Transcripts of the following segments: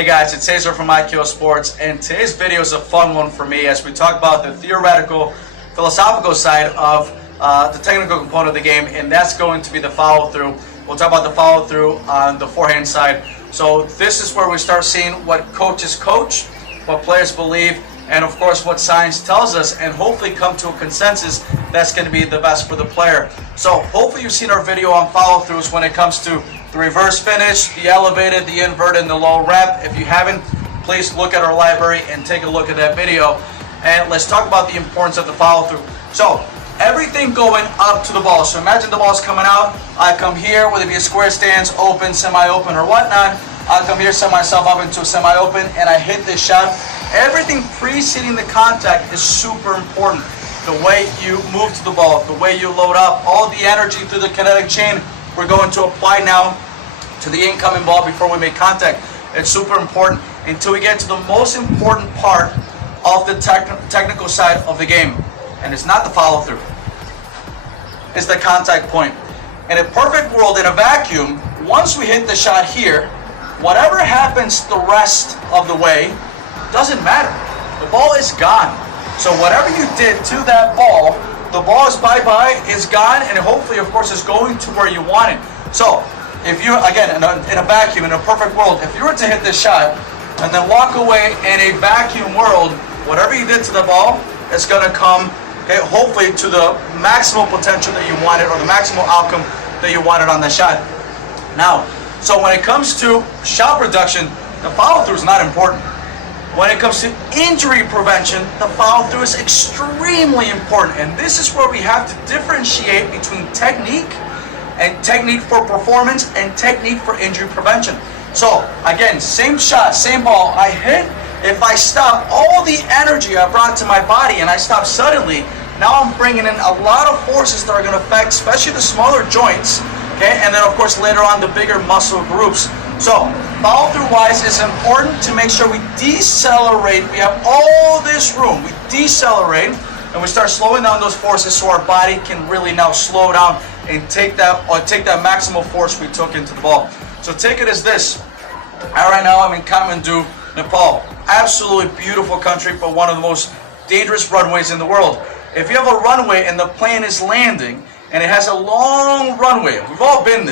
Hey guys, it's Cesar from IKO Sports, and today's video is a fun one for me as we talk about the theoretical, philosophical side of the technical component of the game, and that's going to be the follow-through. We'll talk about the follow-through on the forehand side. So this is where we start seeing what coaches coach, what players believe, and of course what science tells us, and hopefully come to a consensus that's going to be the best for the player. So hopefully you've seen our video on follow-throughs when it comes to the reverse finish, the elevated, the inverted, and the low rep. If you haven't, please look at our library and take a look at that video. And let's talk about the importance of the follow-through. So everything going up to the ball. So imagine the ball's coming out. I come here, whether it be a square stance, open, semi-open, or whatnot. I come here, set myself up into a semi-open, and I hit this shot. Everything preceding the contact is super important. The way you move to the ball, the way you load up, all the energy through the kinetic chain we're going to apply now to the incoming ball before we make contact. It's super important until we get to the most important part of the technical side of the game. And it's not the follow-through. It's the contact point. In a perfect world, in a vacuum, once we hit the shot here, whatever happens the rest of the way doesn't matter. The ball is gone. So whatever you did to that ball, the ball is bye-bye, is gone, and hopefully, of course, is going to where you want it. So if you, again, in a vacuum, in a perfect world, if you were to hit this shot and then walk away in a vacuum world, whatever you did to the ball is going to come, okay, hopefully to the maximal potential that you wanted, or the maximal outcome that you wanted on the shot. Now, so when it comes to shot production, the follow-through is not important. When it comes to injury prevention, the follow-through is extremely important. And this is where we have to differentiate between technique for performance and technique for injury prevention. So, again, same shot, same ball, I hit. If I stop all the energy I brought to my body and I stop suddenly, now I'm bringing in a lot of forces that are going to affect especially the smaller joints, okay? And then, of course, later on the bigger muscle groups. So, follow-through wise, it's important to make sure we decelerate. We have all this room. We decelerate and we start slowing down those forces so our body can really now slow down and take that maximal force we took into the ball. So take it as this. Right now I'm in Kathmandu, Nepal. Absolutely beautiful country, but one of the most dangerous runways in the world. If you have a runway and the plane is landing and it has a long runway, we've all been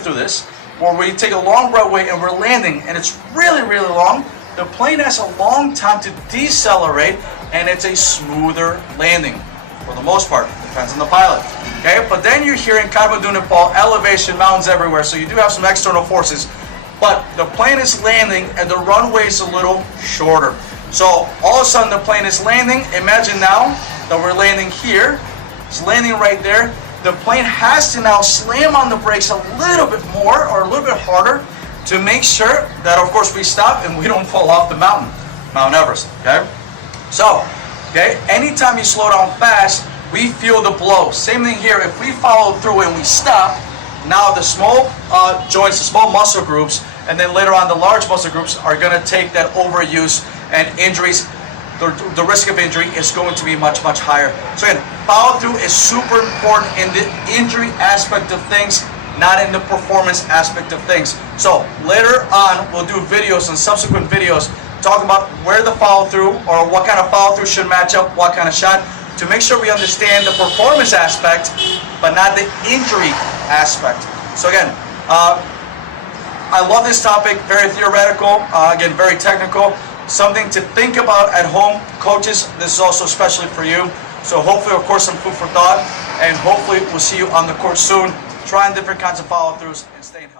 through this, where we take a long runway and we're landing and it's really, really long, the plane has a long time to decelerate and it's a smoother landing for the most part. Depends on the pilot. Okay, but then you're here in Kathmandu, Nepal, elevation, mountains everywhere, so you do have some external forces, but the plane is landing and the runway is a little shorter. So all of a sudden the plane is landing. Imagine now that we're landing here. It's landing right there. The plane has to now slam on the brakes a little bit more or a little bit harder to make sure that, of course, we stop and we don't fall off the mountain, Mount Everest, okay? So, okay, anytime you slow down fast, we feel the blow. Same thing here. If we follow through and we stop, now the small joints, the small muscle groups, and then later on the large muscle groups are going to take that overuse, and injuries, the risk of injury is going to be much, much higher. So again, follow-through is super important in the injury aspect of things, not in the performance aspect of things. So later on, we'll do videos and subsequent videos talking about where the follow-through or what kind of follow-through should match up, what kind of shot, to make sure we understand the performance aspect, but not the injury aspect. So again, I love this topic, very theoretical, again, very technical. Something to think about at home. Coaches, this is also especially for you. So hopefully, of course, some food for thought. And hopefully we'll see you on the court soon, trying different kinds of follow-throughs and staying healthy.